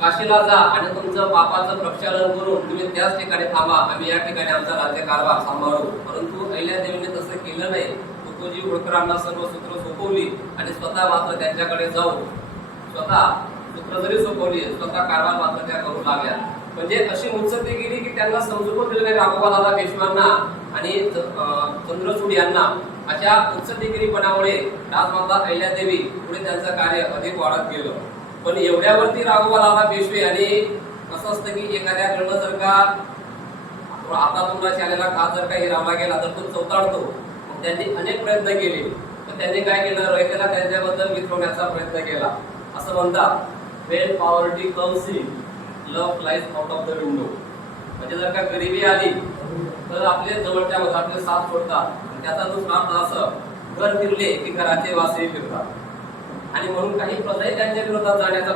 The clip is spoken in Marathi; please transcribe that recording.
काशीला जा आणि तुमचं पापाचं प्रक्षालन करून तुम्ही त्याच ठिकाणी थांबा. आम्ही या ठिकाणी आमचा राज्यकारभार सांभाळू. परंतु अहिल्यादेवीने तसं केलं नाही. तुकोजी होळकरांना सर्व सूत्र सोपवली आणि स्वतः मात्र त्यांच्याकडे जाऊन स्वतः सूत्र जरी सोपवली स्वतः कारभार मात्र त्या करू लागल्या. म्हणजे अशी मुत्सद्दी गेली की त्यांना समजून दिलं नाही राघोबादादा पेशवांना आणि चंद्रचूड यांना. अशा मुत्सद्दीगिरीपणामुळे राजमाता अहिल्यादेवी पुढे त्यांचं कार्य अधिक वाढत गेलं. पण एवढ्यावरती राघोबादादा पेशवे आणि कसं असतं की एखाद्याकडनं जर का आता तोंडाशी आलेला खास जर काही रामा गेला तर तो चौताळतो मग त्यांनी अनेक प्रयत्न केले. पण त्यांनी काय केलं? रयतेला त्यांच्याबद्दल विथवण्याचा प्रयत्न केला. असं म्हणतात well poverty comes in love life out of the window म्हणजे जर का गरिबी आली तर आपले जवळच्या आपले साथ सोडतात त्याचा दुसरा असं घर फिरले की घराचे वासही फिरतात. आणि म्हणून काही प्रजाही त्यांच्या विरोधात जाण्याचा